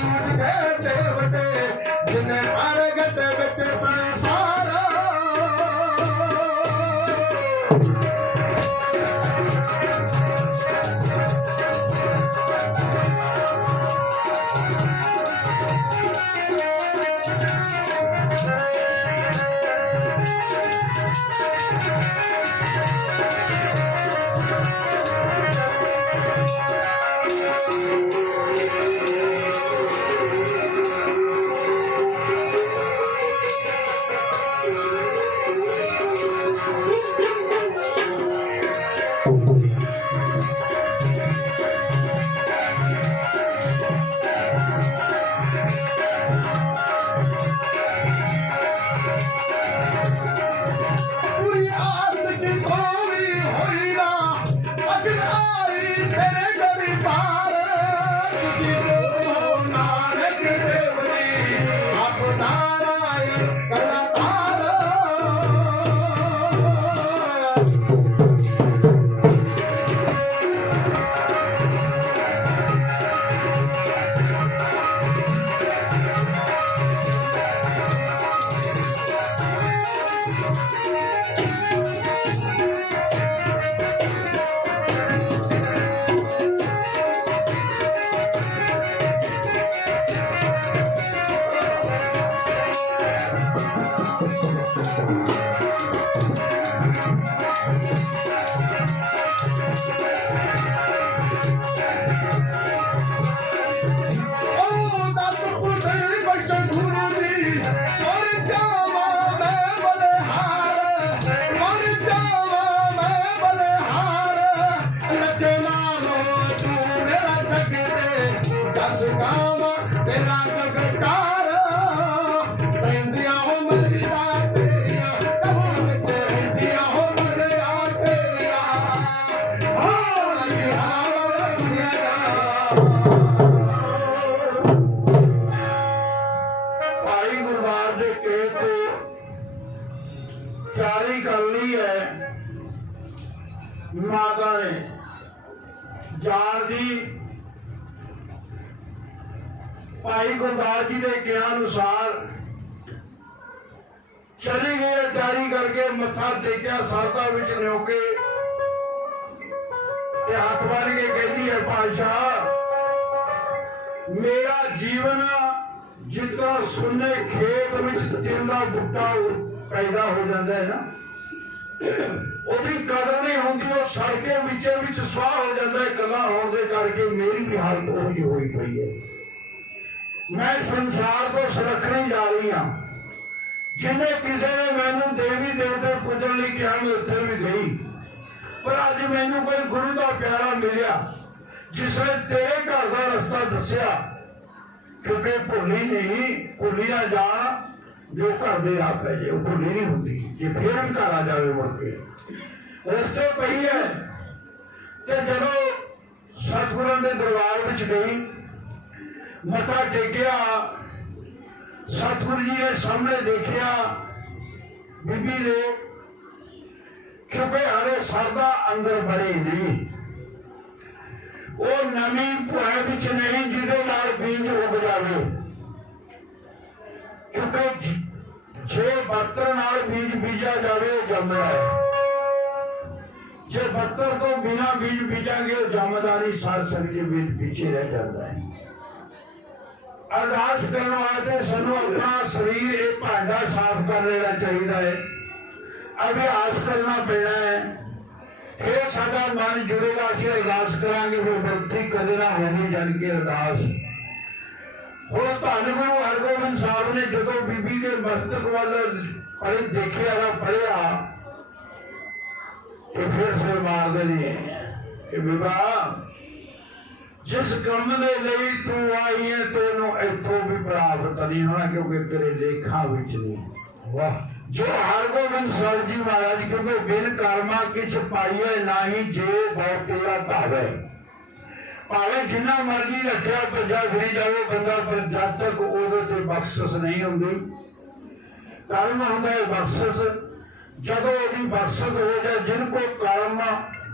सूझ गए देवते जिन्हें प्रगट विच संसार माता ने जार जी भाई गुरदास जी के कहा अनुसार चली गई तैयारी करके मत्था टेकिया सरदा विच न्योके हाथ बन के कहती है पातशाह मेरा जीवन जितना सुन्ने खेत में तिल का बूटा पैदा हो जाता है ना ਉਹਦੀ ਕਦਰ नहीं होती वो सड़के विच स्वाह हो जाता है कला होने करके मेरी भी हालत वही हुई पई है मैं संसार को सुरखने जा रही हाँ जिन्हें किसी ने मैनू देवी देवते पूजन लिए कहा मैं उत्थे भी गई पर अज मैनू कोई गुरु का प्यारा मिलिया जिसने तेरे घर का रस्ता दसिया क्योंकि भुली नहीं भुली ना जा जो घर दे राह पै जाए भुली नहीं होती जे फिर भी घर आ जाए मुड़ के रस्ते पई है ते जदों सतगुरां दे दरबार विच गई मत्था टेकिया सतगुरु जी ने सामने देखिया बीबी ने क्योंकि हरे सरदा अंदर बड़े नहीं वो नमी भुए विच नहीं जिहदे नाल बीज उग जावे क्योंकि जे बत्तर नाल बीज बीजा जावे जमदा है जे बत्तर तो बिना बीज बीजांगे जमदा नहीं सार सर के बीज पीछे रह जाता है अरदास करने वास्ते सानू अपना शरीर एक भांडा साफ कर लेना चाहिए है अभ्यास करना पैना है फिर साडा मन जुड़ेगा असीं अरदास करांगे फिर भक्ति कदे ना होनी जान के अरदास और धन गुरु हरगोबिंद साहब ने जो बीबी के मस्तक वाल पढ़ देखिया पढ़िया तो फिर सिर मार देनी कि बीबा जिस कम के लिए तू आई है तेनों इथों भी प्राप्त नहीं होना क्योंकि तेरे लेखा विच नहीं वाह जो हरगोबिंद साहब जी महाराज क्योंकि बिन कर्मा किछ पाइए ना ही जे बहुत तेरा भावे भावे जिन्ना मर्जी रखिया भजा फिरी जाओ बंदा पर जब तक वो बख्शिश नहीं होंगी कर्म होंगे बख्शिश जब वो बख्शिश हो जाए जिनको कर्म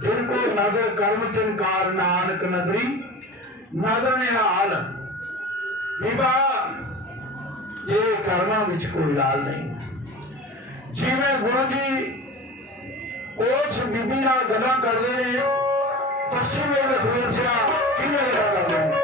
जिनको नगर कर्म तिनकार नानक नगरी नगर निहाल ਬੀਬਾ ਇਹ ਕਰਮਾਂ ਵਿੱਚ ਕੋਈ ਲਾਲ ਨਹੀਂ। ਜਿਵੇਂ ਗੁਰੂ ਜੀ ਉਸ ਬੀਬੀ ਨਾਲ ਗੱਲਾਂ ਕਰਦੇ ਨੇ, ਪੱਛਮੀ ਲਖਵੀਰ ਜਿਹਾ ਕਿਵੇਂ ਗੱਲਾਂ ਕਰਦੇ ਨੇ।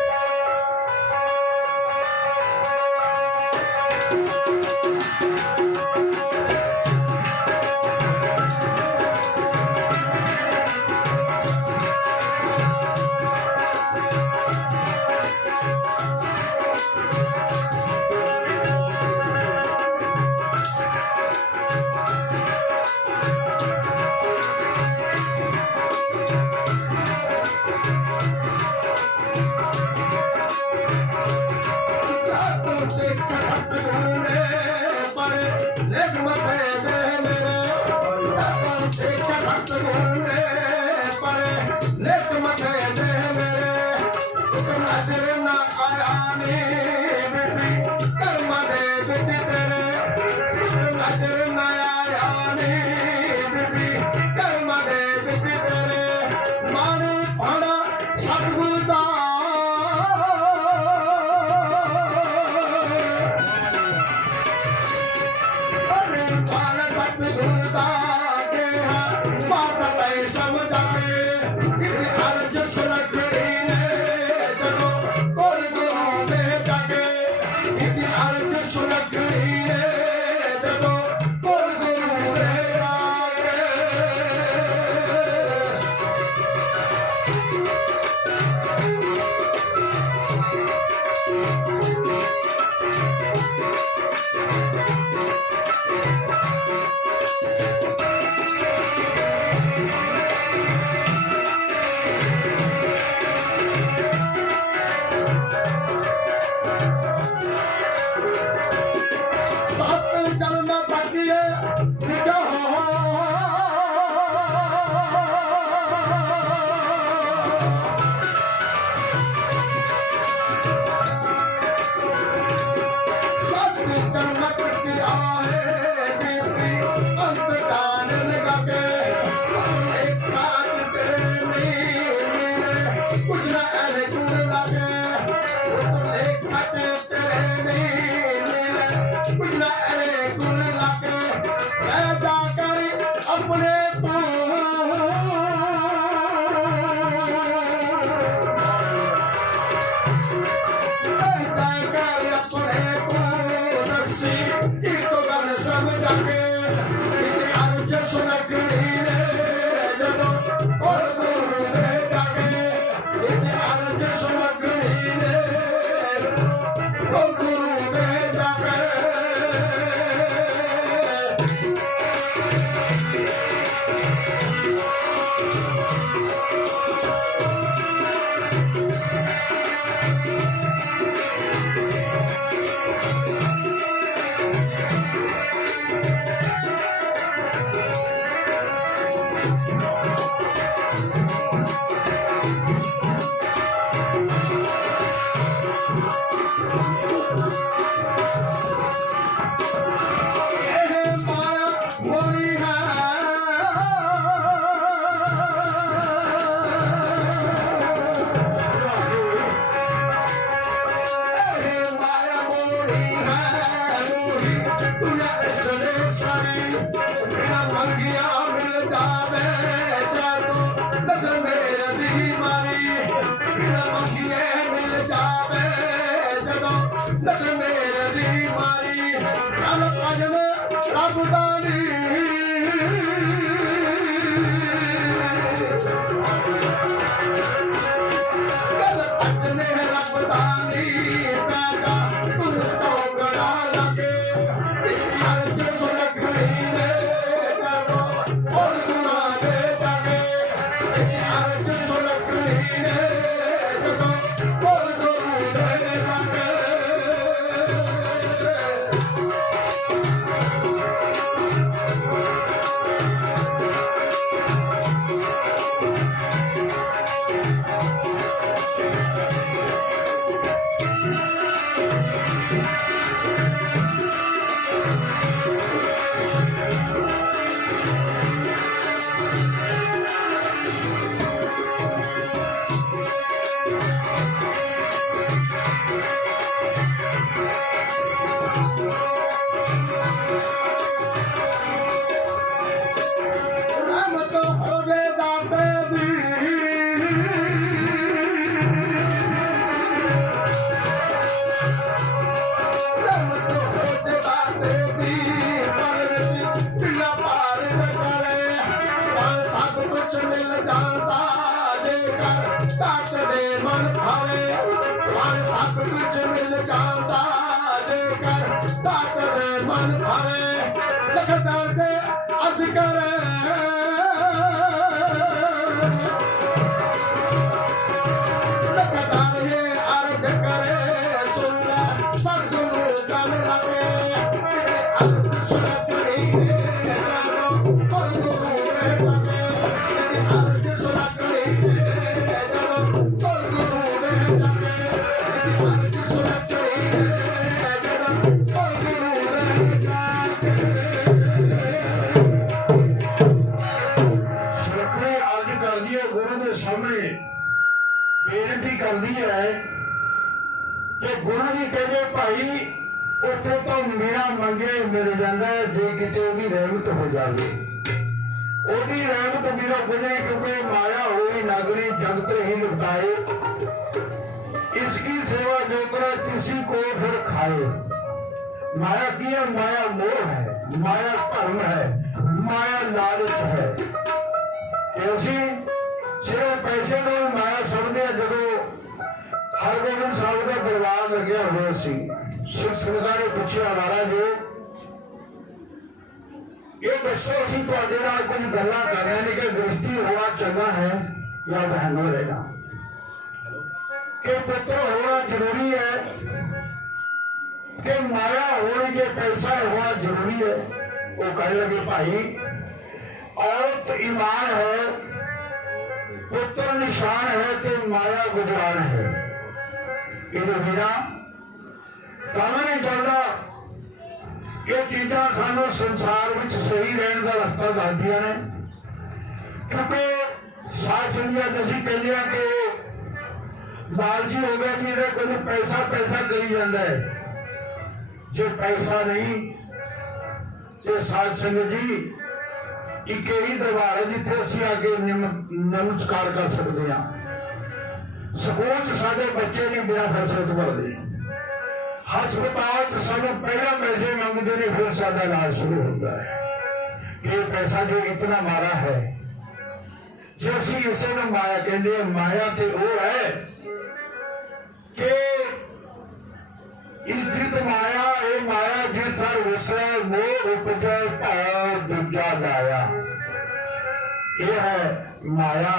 लखदार दे अज करे लखदार ये अर्ज करे सुन सतगुरु गल लगे बेनती करती है कि गुरु जी कहते भाई उत्थे तो मेरा मंगे मिल जाता है जे किते ओदी रहमत हो जाए ओदी रहमत मेरा गुने क्योंकि माया हुई नागरी जगत ही लुटाए इसकी सेवा जो करे किसी को फिर खाए माया की है माया मोह है माया धर्म है माया लालच है ऐसी सिर्फ पैसे को माया समझे जो हरगोबिंद साहब का दरबार लग्या हुआ सी सिख संगतां ने पूछा महाराज ये दसो असीं तुहाडे नाल कुछ गल्लां कर रहे हैं कि गृहस्थी होना चंगा है या बहन रहेगा कि पुत्र होना जरूरी है कि माया होनी के पैसा होना जरूरी है वो कहने लगे भाई औरत ईमान है पुत्र निशान है तो माया गुजरान है ये बिना काम नहीं चलता ये चीजा सानू संसार में सही रहने का रास्ता दसदियां ने क्योंकि साथ संगत असीं कहते हैं कि लालची हो गया कि कोई पैसा पैसा करी जाता है जो पैसा नहीं तो साथ संगत जी एक ही दरबार है जिथे असीं आके नमस्कार कर सकते हैं स्कूल च साडे बच्चे नहीं बिना फैसले तो पढ़ते हस्पताल च सानू पहला पैसे मंगते ने फिर साडा इलाज शुरू होता है कि पैसा जो इतना मारा है जो असीं इसे नूं माया कहते हैं माया तो वो है कि स्थित माया ये माया जिस तरह विसरे मोह उपजे भाव दूजा लाया यह है माया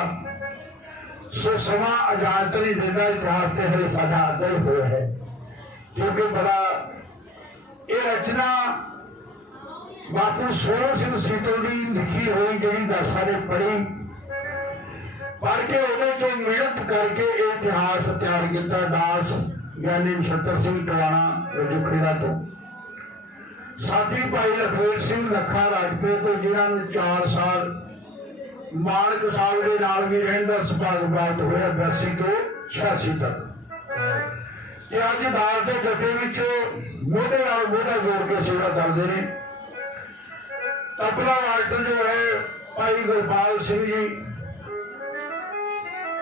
सो समा आजाद नहीं देता इतिहास से हरे साझा आदर हुए है क्योंकि बड़ा ये रचना बापू सोहन सिंह सीतल की लिखी हुई जी दर्शा ने पढ़ी पढ़ के उन्हें चो मेहनत करके इतिहास तैयार किया दास ज्ञानी नछत्तर सिंह टवाणा जुखड़ीदा तो साथी भाई लखवीर सिंह लखा राजपूत तो जिन्होंने 4 साल मानक साहब के नाल भी रहने का सुभाग प्राप्त होया 82 तो 86 तक अज दाल के जथे मोढे नाल मोढा जोड़ के सेवा करते हैं तबला मास्टर जो है भाई गुरपाल सिंह जी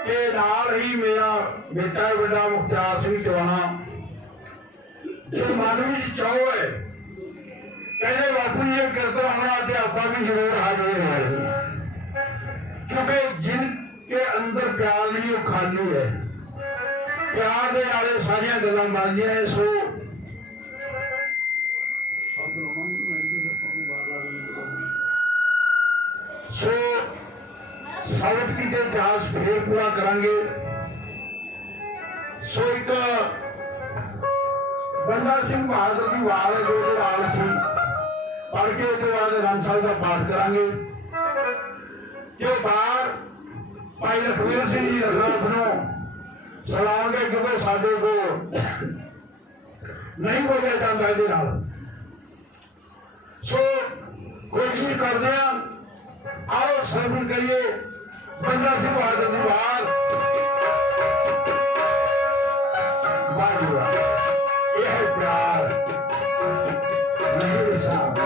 के नाल ही मेरा बेटा बड़ा मुख्तार सिंह टवाणा जो मन में चाहो है कहते बापू जी कीर्तन होना तो आप भी जरूर हाजिर है क्योंकि जिनके अंदर प्यार नहीं वो खाली है प्यार के नाले सारिया गल्लां बनदियां ने सो साउथ की इतिहास फिर पूरा करांगे सो एक बंदा सिंह बहादुर की वार है जो वाल सी पढ़ के उसके बाद रंग साहब का पाठ करांगे जो बाहर भाई लखवीर सिंह जी रघुनाथ नो सलाम के क्योंकि साडे को नहीं बोलिया जाता ये नाल सो कोशिश करते हैं आओ शामिल करिए बंदा सिंह बहादुर की वार यह है प्यार नहीं साहब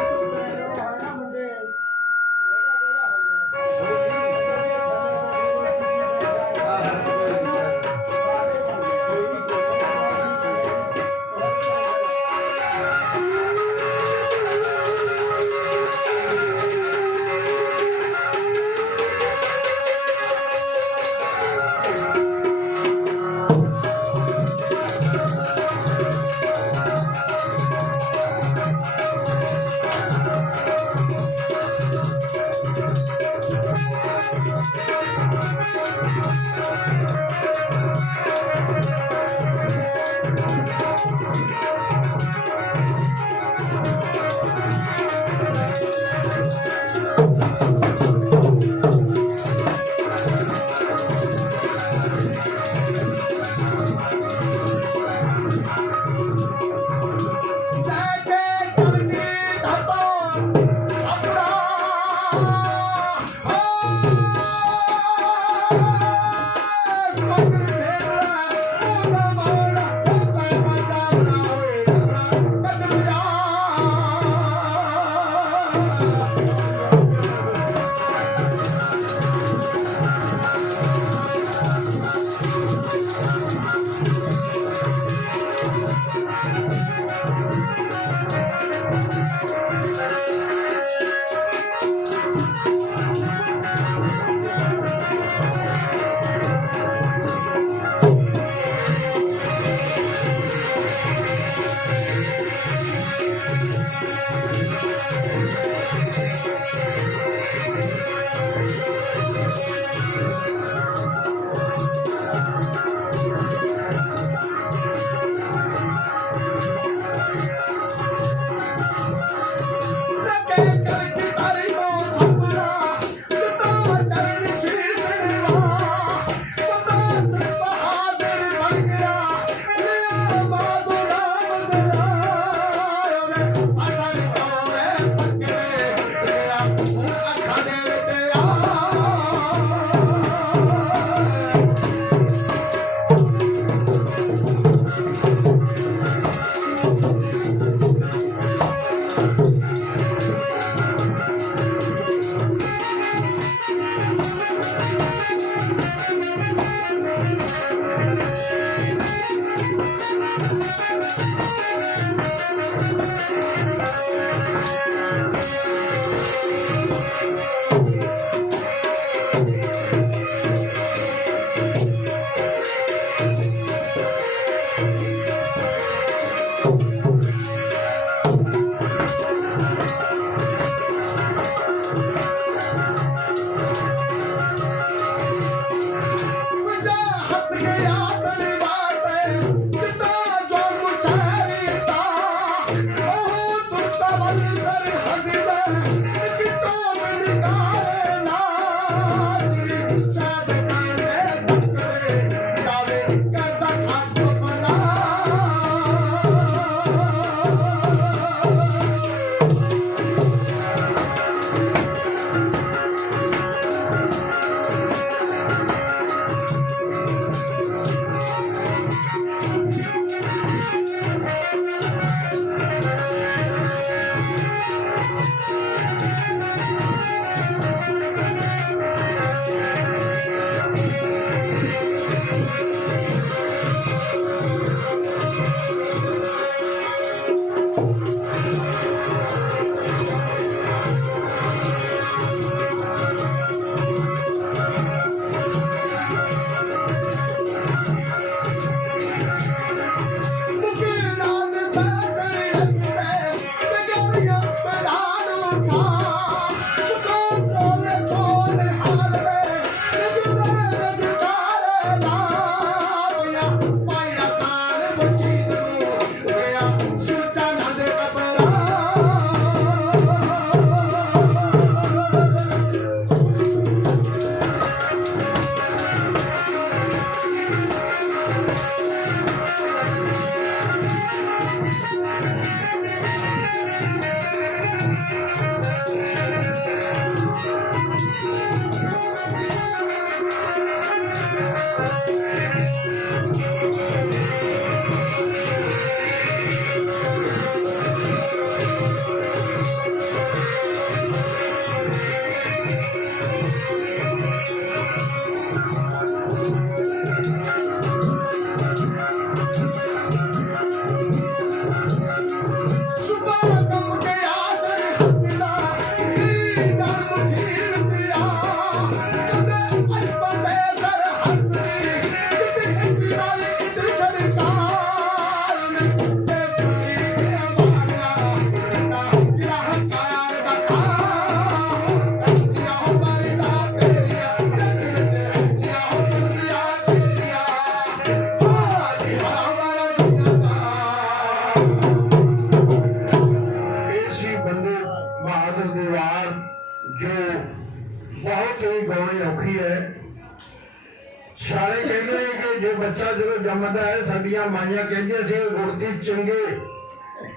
सारे कहते हैं कि जो बच्चा जो जमदा है साडियां माइयां कहंदियां सी गुरदी चंगे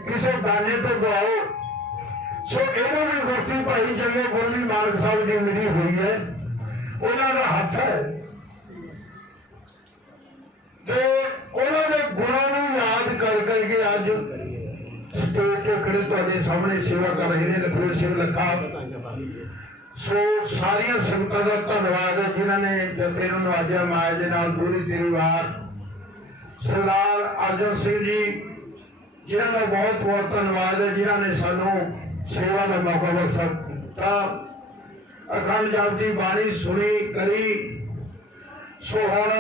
किसी दाने तो गवाओ सो इन्हों भी गुरदी भाई चंगे गुरदी मालक साहब जी मिली हुई है उन्होंने हथ है तो उन्होंने गुणों को याद कर करके अज स्टेज ते खड़े तुहाडे सामने सेवा कर रहे हैं लखवीर सिंह लखा सो सारिया संगतां दा धन्नवाद है जिन्होंने जथे नूं नवाजिया माया दे नाल दूरी तिरीवार सरदार अर्जन सिंह जी जिन्हों का बहुत बहुत धन्नवाद है जिन्होंने सानू सेवा का मौका बख्शा दिता अखंड जाप की बाणी सुनी करी सो हुण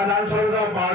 आनंद साहब का पाठ